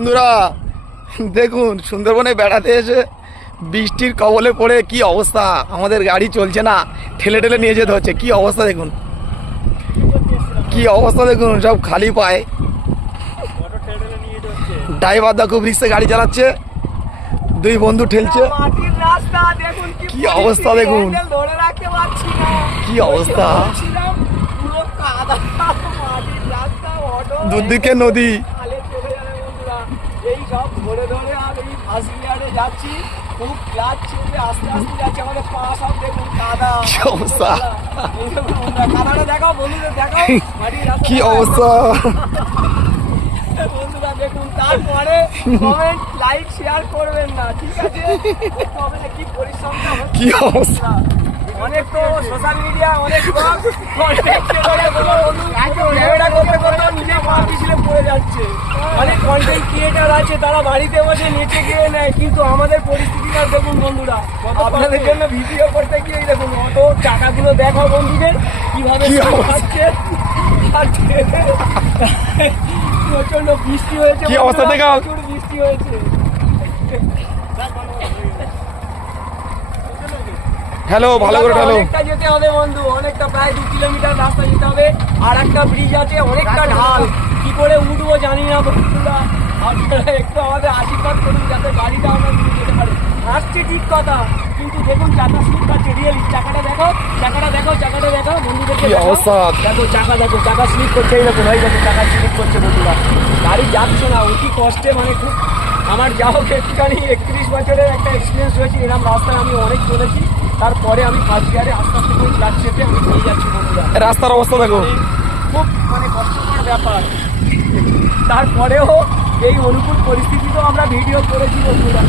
বন্ধুরা দেখুন, সুন্দরবনে বেড়াতে এসে বৃষ্টির কবলে পড়ে কি অবস্থা। আমাদের গাড়ি চলছে না, ঠেলে ঠেলে নিয়ে যেতে হচ্ছে। কি অবস্থা দেখুন, কি অবস্থা দেখুন, সব খালি পায়ে। ড্রাইভারদা খুব রিক্সে গাড়ি চালাচ্ছে, দুই বন্ধু ঠেলছে। কি অবস্থা দেখুন, কি অবস্থা, দুদিকে নদী। এই সব ধরে ধরে আর এই ফাঁসিয়ারে যাচ্ছি, খুব ক্লাচ চেপে আস্তে আস্তে যাচ্ছে। আমাদের পা সব দেখুন কাদা। কি অবস্থা, কাদাটা দেখাও বন্ধুদের, দেখাও কি অবস্থা বন্ধুরা দেখুন। তারপরে কমেন্ট লাইক শেয়ার করবেন না, ঠিক আছে? কি পরিশ্রমটা হচ্ছে, কি অবস্থা। অনেক তো সোশ্যাল মিডিয়া অনেক ক্যামেরা করতে করতে নিজে পা পিছলে পড়ে যাচ্ছে। অনেক কন্টেন্ট ক্রিয়েটার আছে, তারা বাড়িতে বসে নেচে গিয়ে নেয়, কিন্তু আমাদের পরিস্থিতিটা দেখুন বন্ধুরা। আপনাদের জন্য ভিডিও করতে গিয়ে দেখুন অটো চাকাগুলো দেখো বন্ধুদের কিভাবে খাচ্ছে। প্রচন্ড বৃষ্টি হয়েছে, কি অবস্থা দেখাও, প্রচুর বৃষ্টি হয়েছে। হ্যালো, ভালো করে ঢালো। অনেকটা যেতে হবে বন্ধু, অনেকটা প্রায় 2 কিলোমিটার রাস্তা যেতে হবে। আর একটা ব্রিজ আছে, অনেকটা ঢাল, কি করে উঠবো জানি না বন্ধুরা। আপনারা একটু আমাদের আশীর্বাদ করুন যাতে গাড়িটা আমরা নিয়ে যেতে পারি। আসছে ঠিক কথা, কিন্তু দেখুন চাকা স্লিপ করছে। রিয়েলি চাকাটা দেখো, চাকাটা দেখো, চাকাটা দেখো বন্ধুদেরকে। কি অবস্থা দেখো, চাকা দেখো, চাকা স্লিপ করছে। এই দেখুন, এই দেখুন চাকা স্লিপ করছে বন্ধুরা। গাড়ি যাচ্ছে না অতি কষ্টে, মানে খুব। আমার যা হোক একটুখানি 31 বছরের একটা এক্সপিরিয়েন্স হয়েছে, এরকম রাস্তায় আমি অনেক চলেছি। তারপরে আমি ফার্স্ট গিয়ারে আস্তে আস্তে করে ক্লাচ চেপে আমি নিয়ে যাচ্ছি বন্ধুরা। রাস্তার অবস্থা দেখো, খুব মানে কষ্টকর ব্যাপার। তারপরেও এই অনুকূল পরিস্থিতিতেও আমরা ভিডিও করেছি বন্ধুরা।